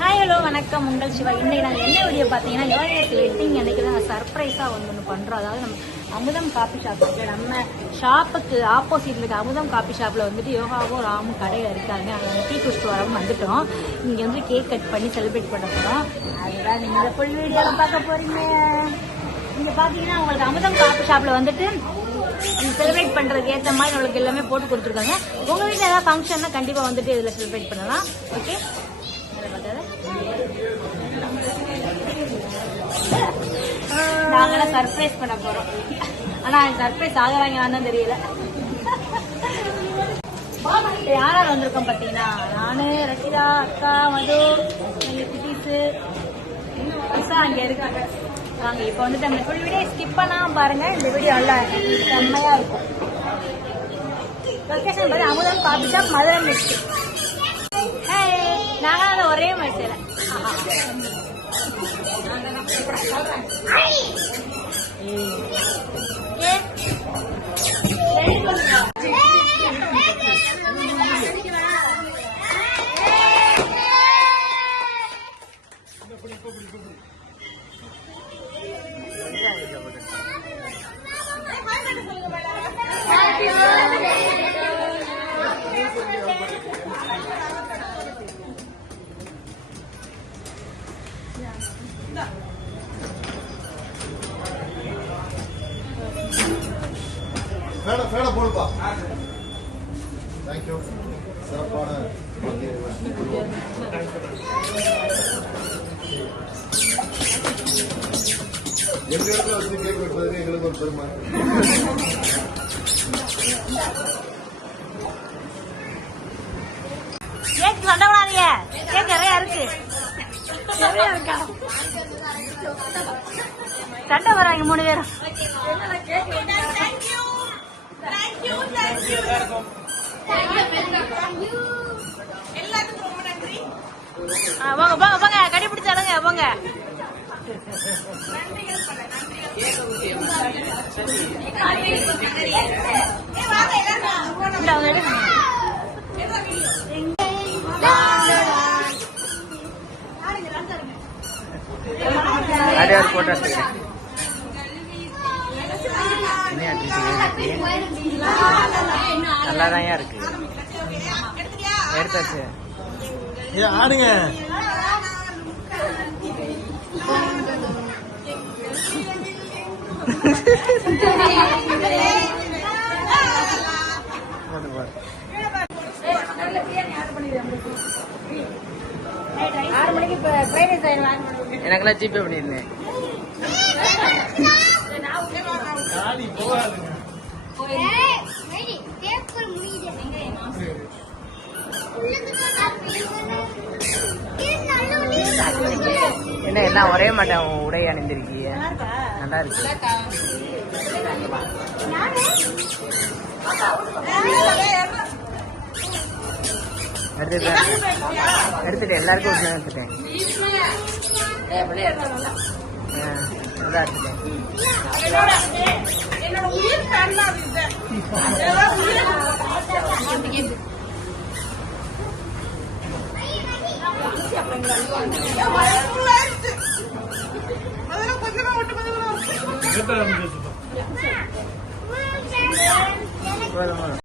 Hi hello வணக்கம். உங்கள் சிவா. இன்றைக்கி நாங்கள் என்ன வீடியோ பார்த்தீங்கன்னா யோகாயத்தில் வெட்டிங் அன்றைக்கி நாங்கள் சர்ப்ரைஸாக வந்து ஒன்று பண்ணுறோம் அதாவது நம்ம அமுதம் காஃபி ஷாப் இருக்குது நம்ம ஷாப்புக்கு ஆப்போசிட் இருக்க அமுதம் காஃபி ஷாப்பில் வந்துட்டு யோகாவும் ராமும் கடையில் இருக்காங்க. அங்கே டீ குடிச்சிட்டு வரவும் வந்துட்டோம். இங்கே வந்து கேக் கட் பண்ணி செலிப்ரேட் பண்ண போகிறோம் அதுதான் நீங்கள் ஃபுல் வீடியோவில் பார்க்க போகிறீங்க இங்கே பார்த்தீங்கன்னா உங்களுக்கு அமுதம் காஃபி ஷாப்பில் வந்துட்டு செலிப்ரேட் பண்றதுக்கு ஏற்ற மாதிரி உங்களுக்கு எல்லாமே போட்டு கொடுத்துருக்காங்க. உங்க வீட்டில் ஏதாவது ஃபங்க்ஷன்னா கண்டிப்பா வந்துட்டு இதுல செலிப்ரேட் பண்ணலாம். ஓகே நாங்களாம் சர்ப்ரைஸ் பண்ண போறோம். ஆனா சர்ப்ரைஸ் ஆகுறாங்களான்னு தான் தெரியல. யாரால வந்திருக்கோம் பார்த்தீங்கன்னா? நானு ரஷிதா அக்கா மது எங்க குட்டீஸு அசா அங்க இருக்காங்க. வாங்க இப்போ வந்துட்டு நம்ம ஃபுல் வீடியோ ஸ்கிப் பண்ணாம பாருங்க. இந்த வீடியோ நல்லா செம்மையா இருக்கும் லொக்கேஷன் பார்த்து அமுதம் காபி ஷாப் மதுரை மிஸ்ட் நாங்க அதை ஒரே மெஸ்ஸில் ஃபேட ஃபேட போடுப்பா. தேங்க்யூ சிறப்பான எங்க இடத்துல கேக் வெட்டுறதுக்கு எங்களுக்கு ஒரு பெருமை? கேக் சண்டை விடாதீங்க கேக் நிறைய இருக்கு. நிறைய இருக்கா? சண்டை வராங்க மூணு பேரும். ஆ, போங்க போங்க போங்க கடி பிடிச்சாலுங்க போங்க இந்த அவங்க எடுங்க. அப்படியே ஒரு போட்டோ எடுத்துக்கிறேன் என்ன எடுத்துக்கிட்டு நல்லா தான் இருக்கு. எடுத்தாச்சு. ஏ ஆடுங்க. போடு, போடு. ஆறு மணிக்கு என்ன எல்லாம் ஒரே மாட்டேன் உடை அணிந்திருக்கீங்க நல்லா இருக்கு. எடுத்துட்டேன் எடுத்துட்டேன் எல்லாருக்கும் எடுத்துட்டேன். ஆ, நல்லா எடுத்துட்டேன் போதும் போதும்